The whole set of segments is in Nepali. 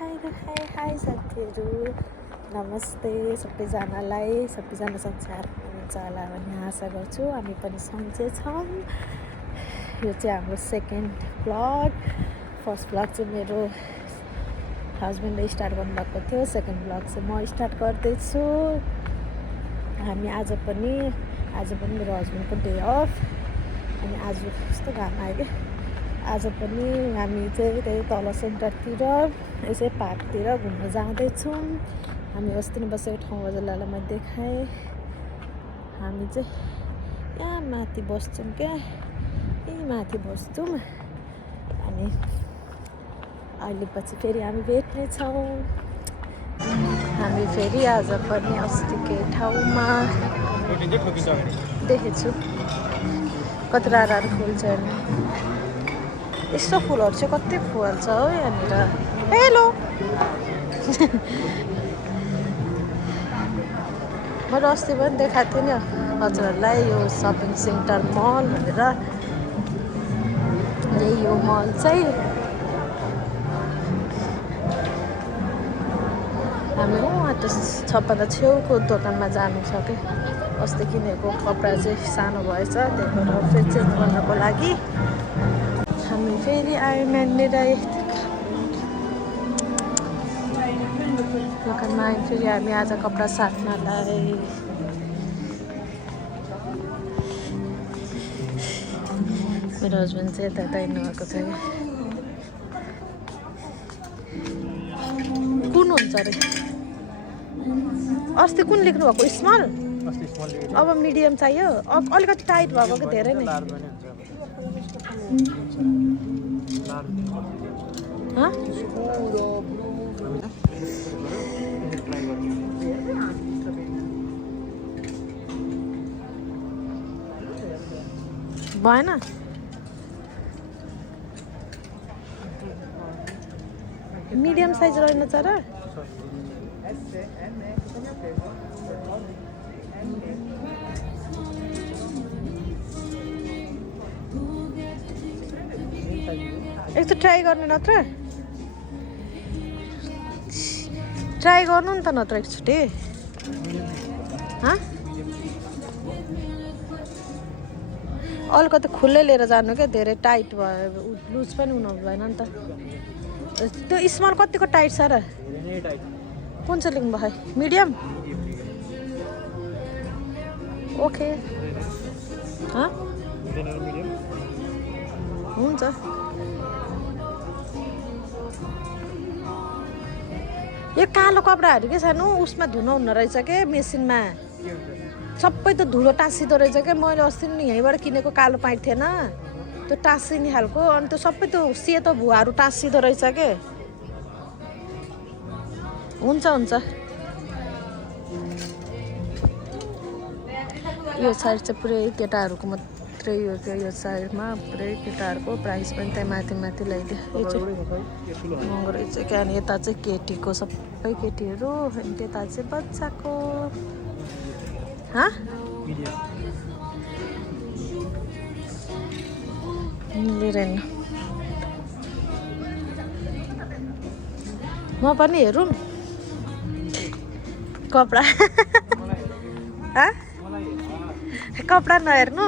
हाई साथीहरू नमस्ते सबैजनालाई सबैजना संसार हुनुहुन्छ होला भन्ने आशा गर्छु हामी पनि सन्चै छौँ। यो चाहिँ हाम्रो सेकेन्ड ब्लग। फर्स्ट ब्लग चाहिँ मेरो हस्बेन्डले स्टार्ट गर्नुभएको थियो, सेकेन्ड ब्लग चाहिँ म स्टार्ट गर्दैछु। हामी आज पनि मेरो हस्बेन्डको डे अफ अनि आज कस्तो घाम आयो क्या। आज पनि हामी चाहिँ त्यही तल सेन्टरतिर यसै पार्कतिर घुम्न जाँदैछौँ। हामी अस्ति नै बसेको ठाउँ हजुरलाई मैले देखाएँ। हामी चाहिँ यहाँ माथि बस्छौँ क्या, यहीँ माथि बस्छौँ अनि अहिले पछि फेरि हामी भेट्नेछौँ। हामी फेरि आज पनि अस्तिकै ठाउँमा देखेछु कति राम्रा फुल छ हेर्नु। यस्तो फुलहरू चाहिँ कति फुल्छ हो यहाँनिर। हेलो मैले अस्ति पनि देखाएको थिएँ नि हजुरहरूलाई यो सपिङ सेन्टर मल भनेर। यही यो मल चाहिँ हामी त्यो सबभन्दा छेउको दोकानमा जानु छ कि अस्ति किनेको कपडा चाहिँ सानो भएछ, त्यही भएर फेरि चेन्ज गर्नको लागि हामी फेरि आयौँ यहाँनिर दोकानमा आयौँ। फेरि हामी आज कपडा साट्नलाई मेरो हस्बेन्ड चाहिँ यता हिँड्नुभएको छ कि कुन हुन्छ अरे अस्ति कुन लेख्नु भएको स्मल, अब मिडियम चाहियो। अलिकति टाइट भएको कि धेरै नै भएन। मिडियम साइज रहेन र एक त ट्राई गर्ने नत्र, ट्राई गर्नु नि त नत्र एकचोटि। अलिकति खुल्लै लिएर जानु क्या, धेरै टाइट भयो लुज पनि हुनु भएन नि त। त्यो स्मल कतिको टाइट छ र? कुन चाहिँ लेख्नु भयो? मिडियम ओके हुन्छ। यो कालो कपडाहरू के सानो उसमा धुनु हुन्न रहेछ के मेसिनमा, सबै त धुलो टाँसिदो रहेछ क्या। मैले अस्ति नि यहीँबाट किनेको कालो प्यान्ट थिएन त्यो टाँसिने खालको, अनि त्यो सबै त्यो सेतो भुवाहरू टाँसिदो रहेछ के। हुन्छ यो साइड चाहिँ पुरै केटाहरूको मात्रै हो क्या। यो साइडमा पुरै केटाहरूको प्राइस पनि त्यहाँ माथि लगाइदियो। यो चाहिँ महँगो रहेछ क्या। अनि यता चाहिँ केटीको सबै केटीहरू, अनि त्यता चाहिँ बच्चाको लिएर म पनि हेरौँ कपडा। कपडा नहेर्नु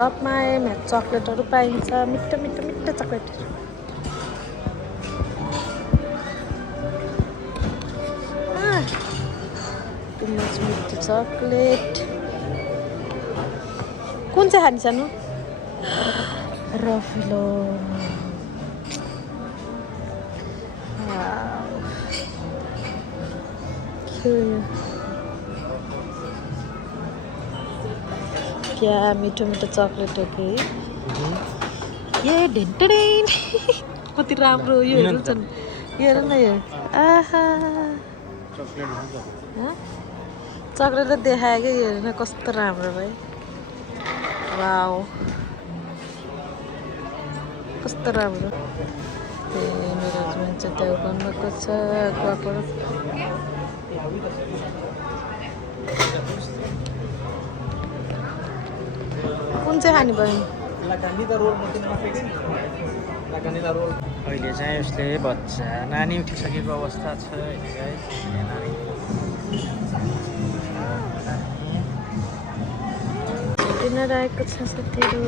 टपमा आयो। चक्लेटहरू पाइन्छ, मिठो चक्लेटहरू। मिठो चक्लेट कुन चाहिँ खाने सानो? रफिलो क्या मिठो चक्लेट हो कि ये ढेन्टडेन। कति राम्रो योहरू छन्। हेर न यो, आहा चक्लेट देखायो क्या। हेर न कस्तो राम्रो भयो। वाउ कस्तो राम्रो। मेरो हस्बेन्ड चाहिँ त्यो गर्नुभएको छ गएको। कुन चाहिँ खाने भयो? अहिले चाहिँ उसले बच्चा नानी उठिसकेको अवस्था छ डिनर आएको छ साथीहरू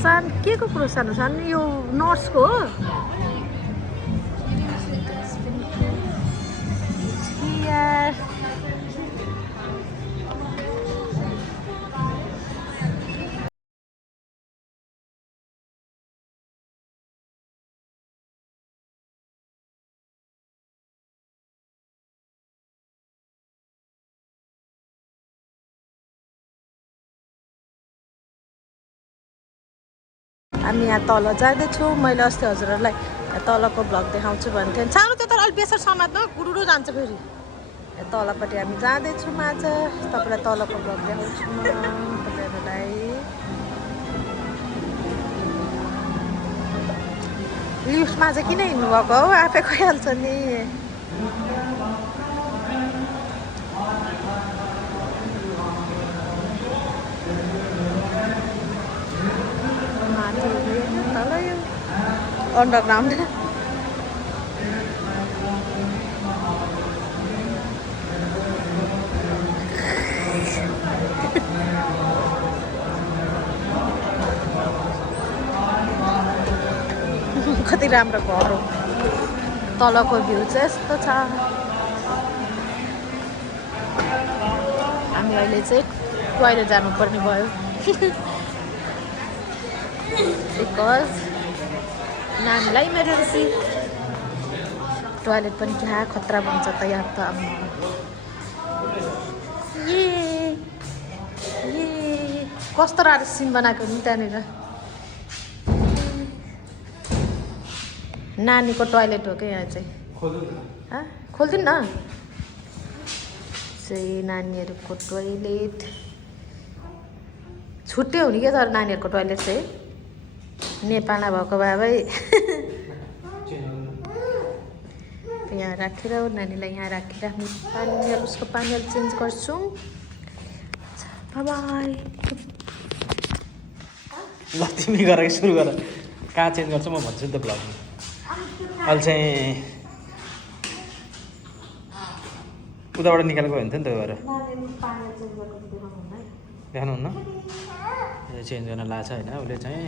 क्रोसान के को क्रोसान हो सान यो नर्सको हो हामी यहाँ तल जाँदैछौँ मैले अस्ति हजुरहरूलाई तलको भ्लग देखाउँछु भन्थेँ सानो त्यो तर अलिक बेसर समाजमा गुडुरु जान्छ फेरि तलपट्टि हामी जाँदैछौँ आज तपाईँलाई तलको भ्लग देखाउँछु म तपाईँहरूलाई लिफ्टमा चाहिँ किन हिँड्नु भएको हो आफै गइहाल्छ नि अन्डरग्राउन्ड कति राम्रो घर हो तलको भ्यू चाहिँ यस्तो छ हामी अहिले चाहिँ टोइलेट जानुपर्ने भयो बिकज नानीलाई इमर्जेन्सी टोइलेट पनि क्या खतरा बन्छ त यहाँ त अब ये कस्तो राम्रो सिन बनाएको नि त्यहाँनिर नानीको टोइलेट हो क्या यहाँ चाहिँ खोलिदिनु न चाहिँ नानीहरूको टोइलेट छुट्टै हो नि क्या तर नानीहरूको टोइलेट चाहिँ नेपालमा भएको बाबै यहाँ राखेर नानीलाई यहाँ राखेर हामी पानी उसको पानी चेन्ज गर्छौँ बाई ल तिमी गरेर सुरु गर कहाँ चेन्ज गर्छु म भन्छु नि त ब्लगमा अहिले चाहिँ उताबाट निकालेको भयो नि त नि त गएर देखाउनुहुन्न चेन्ज गर्न लाग्छ होइन उसले चाहिँ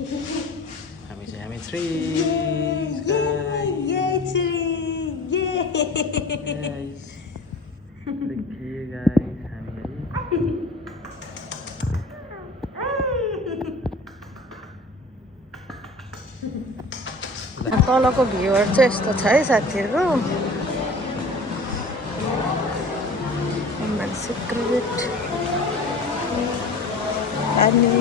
हामी थ्री तलको भ्यूहरू चाहिँ यस्तो छ है साथीहरू सिक्रेट अनि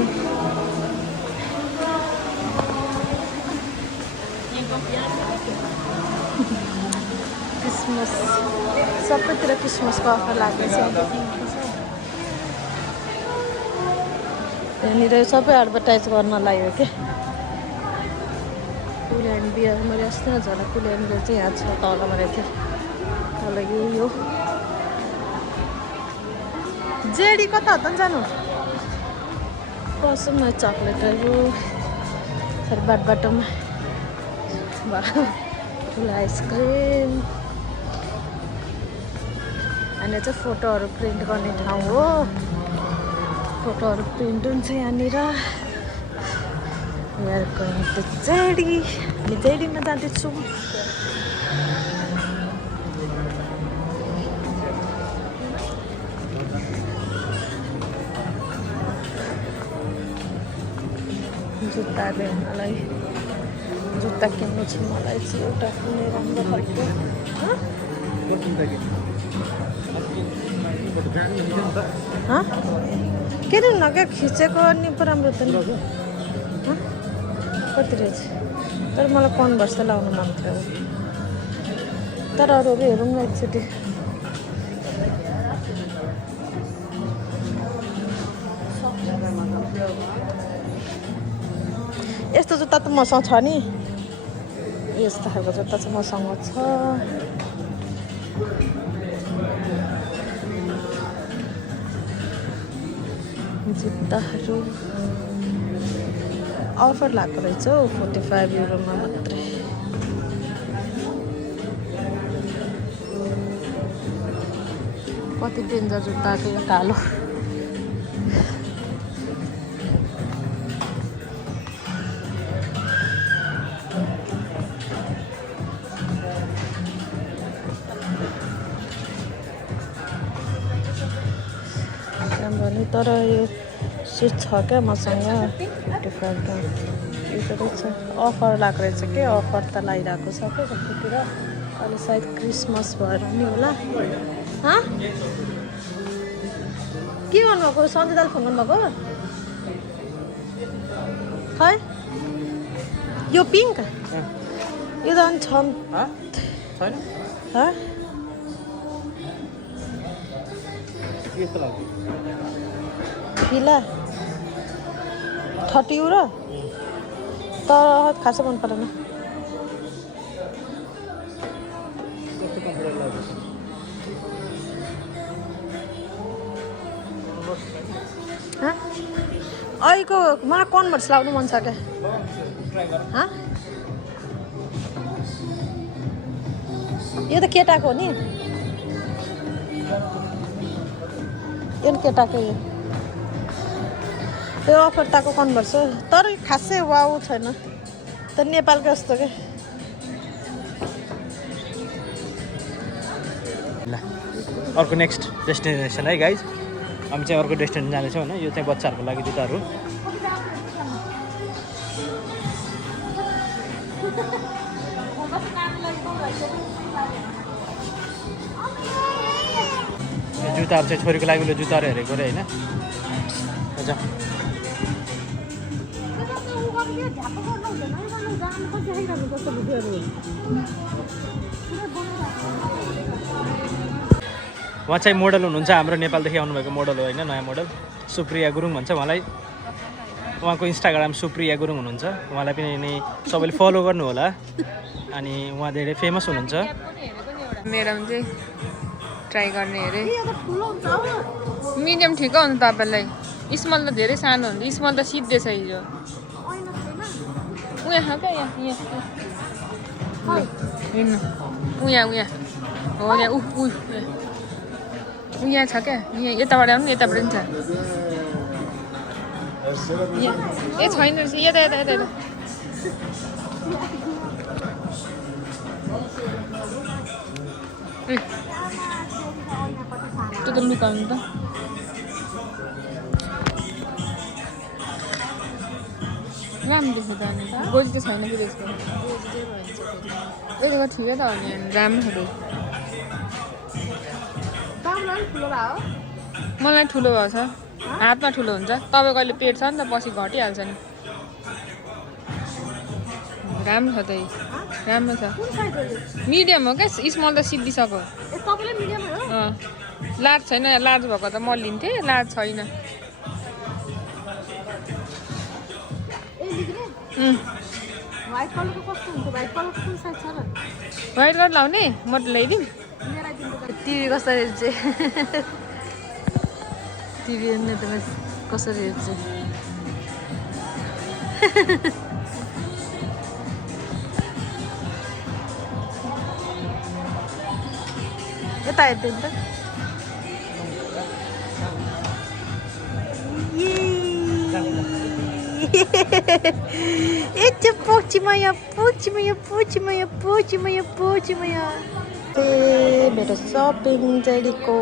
क्रिसमस सबैतिर क्रिसमसको अफर लाग्दैछ त्यहाँनिर सबै एडभर्टाइज गर्नलाई हो क्या कुल्यान बिहा मैले अस्ति न झन् कुल्यानले चाहिँ यहाँ छ तलमा रहेछ तल यही हो जेडी कता हो त जानु कसम चक्लेटहरू फेरि बाटोमा ठुलो आइसक्रिम अनि चाहिँ फोटोहरू प्रिन्ट गर्ने ठाउँ हो फोटोहरू प्रिन्ट हुन्छ यहाँनिर जेडी हामी जेडीमा जाँदैछौँ जुत्ता हेर्नलाई जुत्ता किन्नु छ मलाई चाहिँ एउटा कुनै राम्रो खालको किन न क्या खिचेको अनि पो राम्रो त कति रहेछ तर मलाई कन्भर्स त लाउनु मन थियो तर अरू हेरौँ न एकचोटि जुत्ता त मसँग छ नि, यस्तो खालको जुत्ता चाहिँ मसँग छ। जुत्ताहरू अफर लाग्दो रहेछ हौ, 45 युरोमा मात्रै। कति डेन्जर जुत्ता थियो कालो। राम्रो तर यो सुज छ क्या मसँग, 45 का यो त रहेछ। अफर लाग्दो रहेछ के, अफर त लगाइरहेको छ क्या कतितिर। अहिले सायद क्रिसमस भएर नि होला। के गर्नुभएको? सधैँ दाल फोन गर्नुभएको खै? यो पिङ्क यो त अनि छैन। फिला 30 युरो तर खासै मन परेन। अहिलेको मलाई कन्भर्स लाउनु मन छ क्या। यो त केटाको हो नि, यो केटाको यो अफर ताको कन्भर्स हो तर खासै वाउ छैन त, नेपालको जस्तो के। ल अर्को नेक्स्ट डेस्टिनेसन है गाइज, हामी चाहिँ अर्को डेस्टिनेसन जाँदैछौँ होइन। यो चाहिँ बच्चाहरूको लागि जुत्ताहरू। यो जुत्ताहरू चाहिँ छोरीको लागि उसले जुत्ताहरू हेरेको अरे होइन। उहाँ चाहिँ मोडल हुनुहुन्छ, हाम्रो नेपालदेखि आउनुभएको मोडल हो होइन, नयाँ मोडल सुप्रिया गुरुङ भन्छ उहाँलाई। उहाँको इन्स्टाग्राम सुप्रिया गुरुङ हुनुहुन्छ, उहाँलाई पनि सबैले फलो गर्नु होला। अनि उहाँ धेरै फेमस हुनुहुन्छ। मेरो चाहिँ ट्राई गर्ने अरे, मिडियम ठिक हुन्छ तपाईँलाई। स्मल त धेरै सानो हुन्छ, स्मल त सिद्धे छ हिजो। उहाँ क्या यहाँ उहाँ हो यहाँ यहाँ छ क्या, यहाँ यताबाट आउनु, यताबाट पनि छ। ए छैन रहेछ, यता यता यता यता। त्यो त लुकाउनु त। राम्रो देख्छ त अनि त, गोजी त छैन फेरि यसको। यसको ठिकै त हो नि, राम्रो छ। मलाई ठुलो भएको छ, हातमा ठुलो हुन्छ। तपाईँको अहिले पेट छ नि त, पछि घटिहाल्छ नि। राम्रो छ त, राम्रो छ। मिडियम हो क्या, स्मल त सिद्धिसक्यो। लार्ज छैन, लार्ज भएको त म लिन्थेँ, लार्ज छैन। व्हाइट कलर लाउने, म ल्याइदिउँ। टिभी कसरी हेर्छ? टिभी हेर्ने त कसरी हेर्छ? यता हेर्दैन त। It's Pochimaya. मेरो सपिङ जेडीको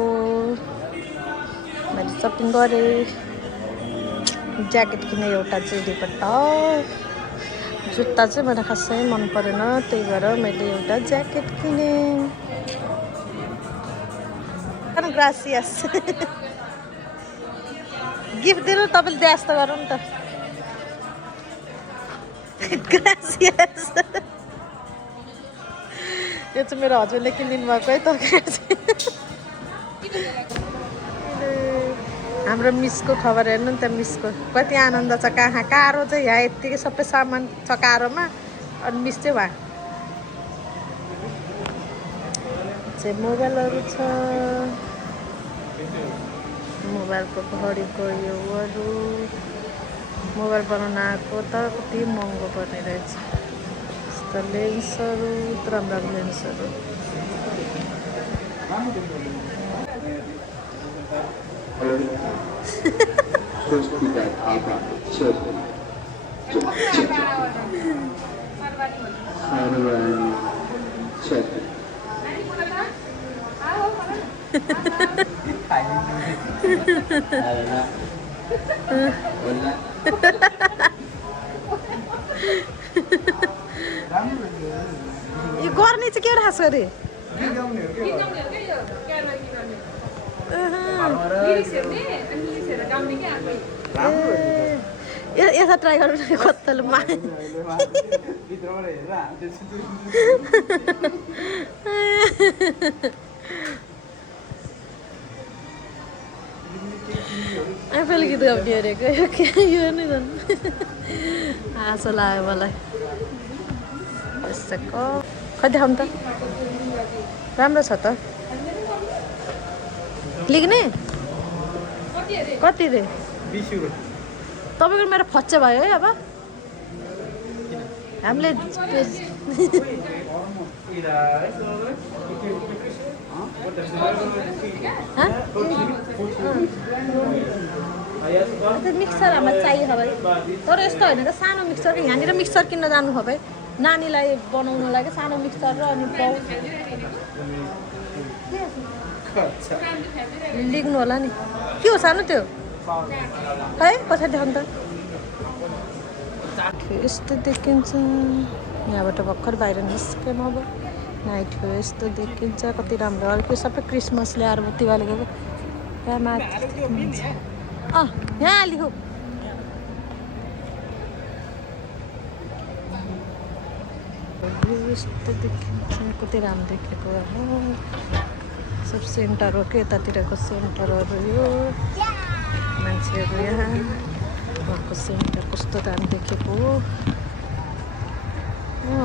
मैले सपिङ गरेँ। ज्याकेट किनेँ एउटा जेडीबाट। जुत्ता चाहिँ मलाई खासै मन परेन, त्यही भएर मैले एउटा ज्याकेट किनेँ। ग्रासियस गिफ्ट दिनु, तपाईँले द्यास त गरौँ नि त। ग्रासियस यो चाहिँ मेरो हस्बेन्डले किनिदिनु भएको है त। हाम्रो मिसको खबर हेर्नु नि त मिसको कति आनन्द छ कहाँ कारो चाहिँ यहाँ यत्तिकै सबै सामान छ कारोमा अनि मिस चाहिँ वहाँ चाहिँ मोबाइलहरू छ मोबाइलको घडीको योहरू मोबाइल बनाउन आएको त कति महँगो पर्ने रहेछ यस्तो लेन्सहरू राम्रो लेन्सहरू यो गर्ने चाहिँ के खास गरी यता ट्राई गर्नु कत्तल आफैले गीत गाउने हेरेको यो नै झन् हाँसो लाग्यो मलाई यस्तो खै देखाउनु त राम्रो छ त लेख्ने कति रे 20 युरो तपाईँको मेरो फच्चे भयो है अब हामीले मिक्सर हामीलाई चाहियो भाइ तर यस्तो होइन त सानो मिक्सर यहाँनिर मिक्सर किन्न जानु हो भाइ नानीलाई बनाउनु लागि सानो मिक्सर र अनि पाउच लेख्नु होला नि के हो सानो त्यो है पछाडि देखाउनु त यस्तो देखिन्छ यहाँबाट भर्खर बाहिर निस्केन अब नाइट हो यस्तो देखिन्छ कति राम्रो अर्को सबै क्रिसमस ल्याएर दिवालीको यहाँ माथि यहाँ लेखो यस्तो देखिन्छ कति राम्रो देखेको सब सेन्टर हो के यतातिरको सेन्टरहरू यो मान्छेहरू यहाँ उहाँको सेन्टर कस्तो राम्रो देखेको हो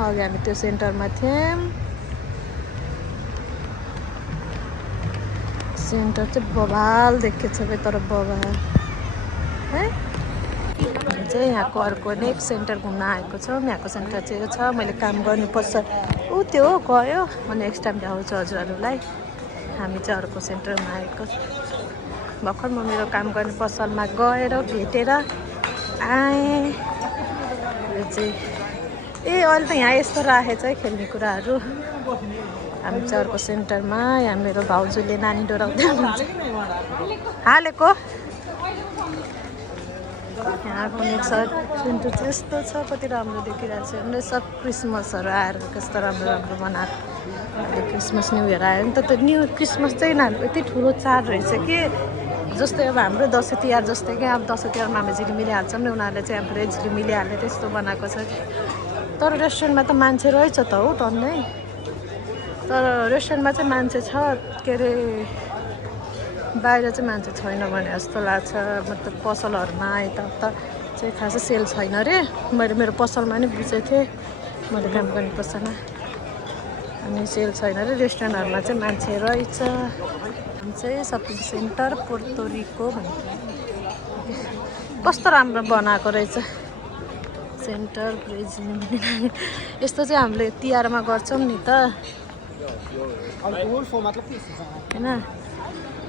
अघि हामी त्यो सेन्टरमा थियौँ सेन्टर चाहिँ बवाल देखेको छ तर बवाल है चाहिँ यहाँको अर्को नेक्स्ट सेन्टर घुम्न आएको छौँ यहाँको सेन्टर चाहिँ यो छ मैले काम गर्नुपर्छ ऊ त्यो गयो म नेक्स्ट टाइम ल्याउँछु हजुरहरूलाई हामी चाहिँ अर्को सेन्टरमा आएको भर्खर म मेरो काम गर्ने पसलमा गएर भेटेर आएँ यो चाहिँ अहिले त यहाँ यस्तो राखेछ है खेल्ने कुराहरू हामी चाहिँ अर्को सेन्टरमा यहाँ मेरो भाउजूले नानी डोराउँदै हुनुहुन्छ हालेको यहाँको नेक्स्ट सेन्टर चाहिँ यस्तो छ कति राम्रो देखिरहेको छ अनि सब क्रिसमसहरू आएर कस्तो राम्रो राम्रो बनाएको अहिले क्रिसमस न्यु इयर आयो नि त न्यु क्रिसमस चाहिँ यिनीहरूको यति ठुलो चाड रहेछ कि जस्तै अब हाम्रो दसैँ तिहार जस्तै कि अब दसैँ तिहारमा हामी झिलिमिली हाल्छौँ नि उनीहरूले चाहिँ हाम्रो झिलिमिली हाल्ने त्यस्तो बनाएको छ तर रेस्टुरेन्टमा त मान्छे रहेछ त हो टन्नै तर रेस्टुरेन्टमा चाहिँ मान्छे छ के अरे बाहिर चाहिँ मान्छे छैन भने जस्तो लाग्छ मतलब पसलहरूमा यता चाहिँ खासै सेल छैन अरे मैले मेरो पसलमा नि बुझेको थिएँ मैले काम गर्ने पसलमा अनि सेल छैन अरे रेस्टुरेन्टहरूमा चाहिँ मान्छे रहेछ हामी चाहिँ सपिङ सेन्टर पोर्तोरिको भन्ने कस्तो राम्रो बनाएको रहेछ सेन्टर ब्रेजिल यस्तो चाहिँ हामीले तिहारमा गर्छौँ नि त होइन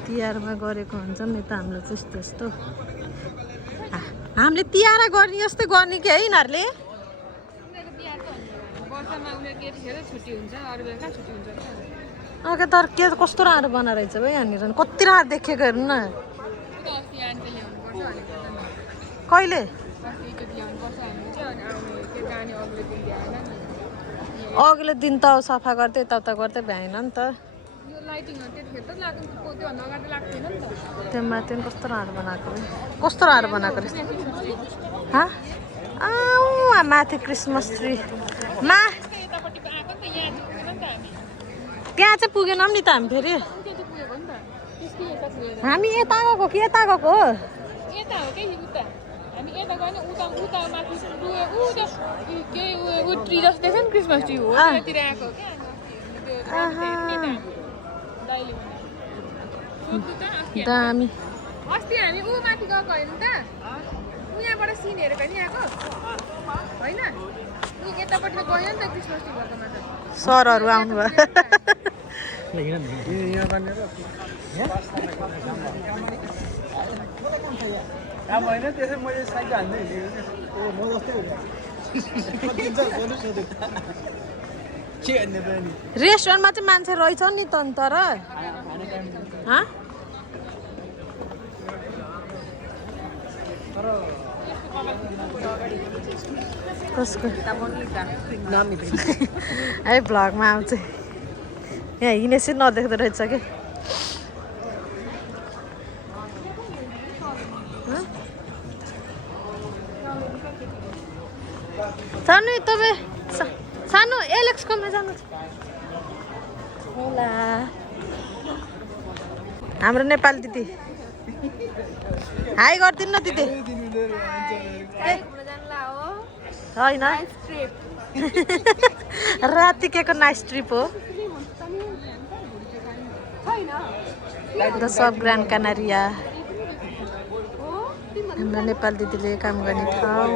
तिहारमा गरेको हुन्छौँ नि त हामीले चाहिँ त्यस्तो हामीले तिहार गर्ने जस्तै गर्ने कि है यिनीहरूले तर के कस्तो राम्रो बनाएर रहेछ भाइ यहाँनिर कति राम्रो देखेको हेर्नु न कहिले अघिल्लो दिन त सफा गर्दै यताउता गर्दै भ्याएन नि त त्यो माथि कस्तो राम्रो बनाएको कस्तो राम्रो बनाएको रहेछ माथि क्रिसमस ट्री मा त्यहाँ चाहिँ पुगेनौँ नि त हामी फेरि हामी यता गएको कि यता गएको यता हो के उता हामी यता गएन उता उता माथि के उ ट्री जस्तो देख्छ नि क्रिसमस ट्री हो त्यतिर आएको क्या दामी अस्ति हामी ऊ माथि गएको होइन त ऊ यहाँबाट सिन हेरेको नि आएको होइन ऊ यतापट्टि त गयो नि त क्रिसमस ट्री भएकोमा त सरहरू आउनुभयो काम होइन त्यसै मैले साइकल हान्दै हिँडेको म जस्तै रेस्टुरेन्टमा चाहिँ मान्छे रहेछ नि त तर कसको है भ्लगमा आउँछ यहाँ हिँडेपछि नदेख्दो रहेछ कि सानो तपाईँ सानो एलेक्सकोमा जानु होला हाम्रो नेपाली दिदी हाई गरिदिनु न दिदी होइन रातिकेको नाइस ट्रिप हो द सब ग्रान्ड कानारिया हाम्रो नेपाली दिदीले काम गर्ने ठाउँ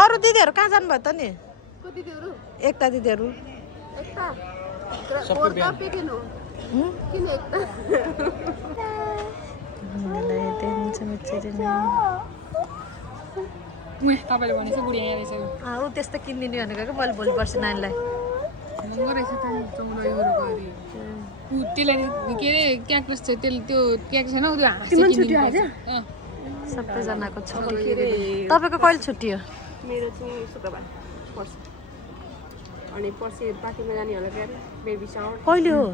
अरू दिदीहरू कहाँ जानुभयो त नि एकता दिदीहरू तपाईँले भनेछ बुढी यहाँ रहेछ ऊ त्यस्तो किनिदिने भनेको क्या मैले भोलि पर्सि नानीलाई महँगो रहेछ त 14 युरोको अरे त्यसलाई के अरे क्याक्टस छ त्यसले त्यो क्याक्टस छैन त्यो सबैजनाको छुट्टी तपाईँको कहिले छुट्टी हो मेरो चाहिँ शुक्रबार पर्छ अनि पर्सि पार्टीमा जाने होला क्या बेबी साउन्ड कहिले हो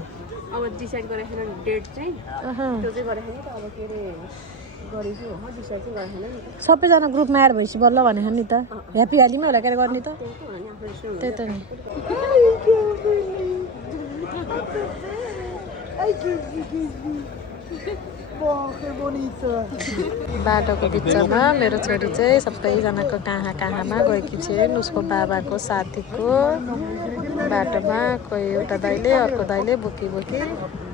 अब डिसाइड गरेको छैन डेट चाहिँ त्यो चाहिँ गरेको छैन त अब के अरे गरेको हो म डिसाइड चाहिँ गरेको छैन नि सबैजना ग्रुपमा एड भएपछि बल्ल भनेको नि त ह्याप्पी भ्यालीमा होला के गर्ने त त्यही त नि बाटोको बिचमा मेरो छोरी चाहिँ सबैजनाको कहाँमा गएकी छिन् उसको बाबाको साथीको बाटोमा कोही एउटा दाइले अर्को दाइले बोकी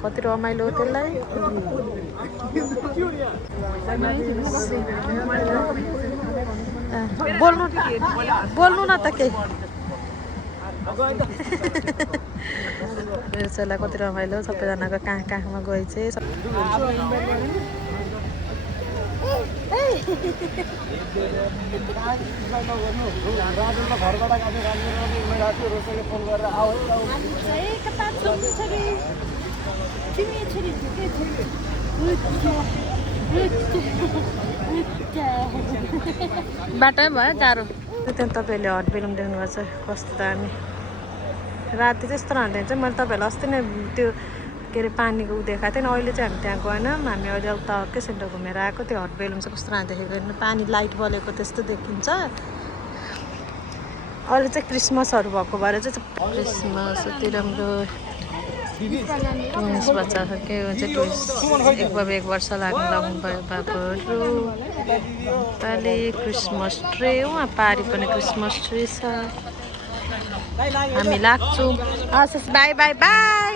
कति रमाइलो हो त्यसलाई बोल्नु न त केही मेरो छोरीलाई कति रमाइलो सबैजनाको कहाँमा गए चाहिँ बाटै भयो टाढो त्यहाँ तपाईँहरूले हट बेलुन देख्नुभएको छ कस्तो दामी राति चाहिँ यस्तो रहँदैन चाहिँ मैले तपाईँहरूलाई अस्ति नै त्यो के अरे पानीको उ देखाएको थिएँ नि अहिले चाहिँ हामी त्यहाँ गएनौँ हामी अहिले उता अर्कै सेन्टर घुमेर आएको त्यो हट बेलुन चाहिँ कस्तो राम्रो देखेको होइन पानी लाइट बलेको त्यस्तो देखिन्छ अहिले चाहिँ क्रिसमसहरू भएको भएर चाहिँ क्रिसमस यति राम्रो ट्विन्स बच्चा के भन्छ ट्विन्स एक वर्ष लाग्नु भयो बाबुहरू पालि क्रिसमस ट्री उहाँ पारि पनि क्रिसमस ट्री छ हामी लाग्छौँ हस् by by by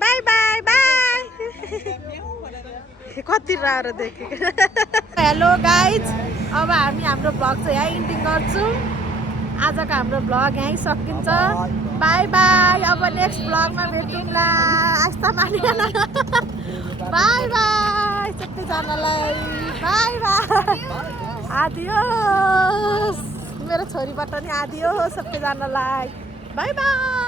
by by by कति राम्रो देखेँ हेलो गाइज अब हामी हाम्रो भ्लग चाहिँ यहीँ इन्डिङ गर्छौँ आजको हाम्रो भ्लग यहीँ सकिन्छ बाई बाई अब नेक्स्ट भ्लगमा भेटौँला आस्था मानेन बाई बाई सबैजनालाई बाई बाई आदियोस मेरो छोरीबाट नि आदियोस सबैजनालाई बाई बाई